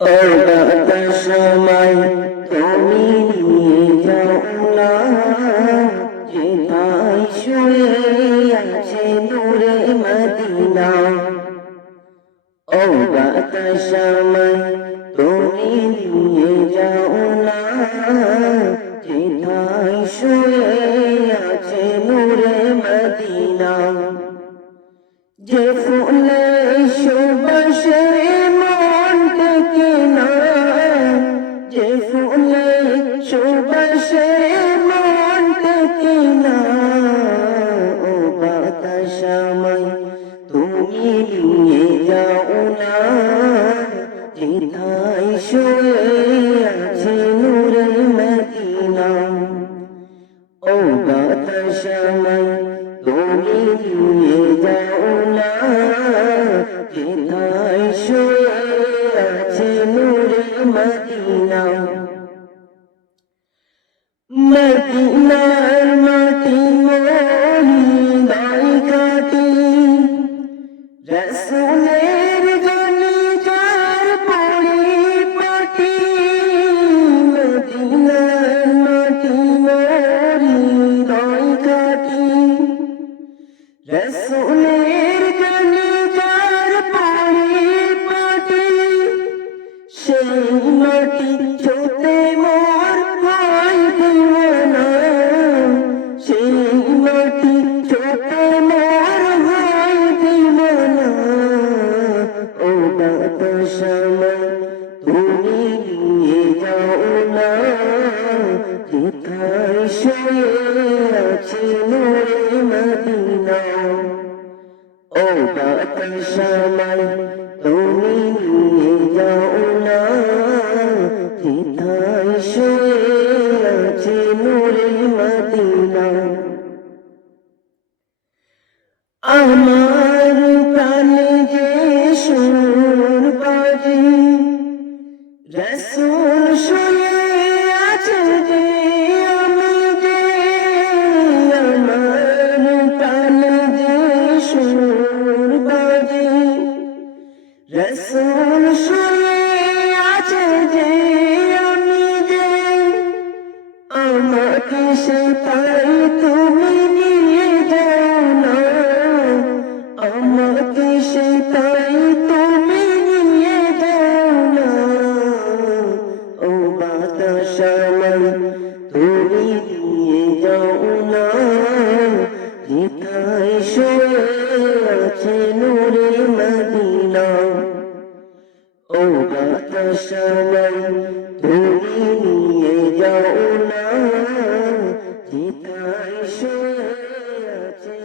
অর্ধ সময় তুমি নিয়ে যাও না, যেথায় শুয়ে আছে নূরে মদিনা। অর্ধ সময় তুমি নিয়ে যাও না, যেথায় শুয়ে আছে নূরে মদিনা। যে ফুলে সুবাসে মন টেকে না, যে ফুলে সুবাসে মন টেকে না, ও বাতাস আমায় তুমি নিয়ে যাও না, যেথায় শুয়ে আছে নূরে মদিনা। ও বাতাস আমায় তুমি নিয়ে যাও না, যেথায় শুয়ে আছে নূরে মদিনা। মদিনার মাটি মোরি গাই কাটি, রসুলের গলি যার পরিপাটি। মদিনার মাটি মোরি গাই কাটি, রসুলের গলি যার পরিপাটি। সেই মাটি ছোতে মোর হয় দিওয়ানা, সেই মাটি ছোতে মোর হয় দিওয়ানা। ও বাতাস আমায় তুমি নিয়ে যাও না, যেথায় শুয়ে আছে নূরে মদিনা। ও বাতাস আমায় তুমি নিয়ে যাও না, যেথায় শুয়ে আছে নূরে মদিনা। আমার প্রাণে যে সুর বাজে, রসুল শুয়ে আছে যে আমি যে। আমার প্রাণে যে সুর বাজে, রসুল শুয়ে আছে যে আমি যে। আমাকে সে তাই তুমি নিয়ে যাও না, আমাকে সে তাই তুমি নিয়ে যাও না। ও বাতাস আমায় তুমি নিয়ে যাও না, যেথায় শুয়ে আছে নূরে মদিনা। ও বাতাস আমায় তুমি নিয়ে যাও না, যেথায় শুয়ে আছে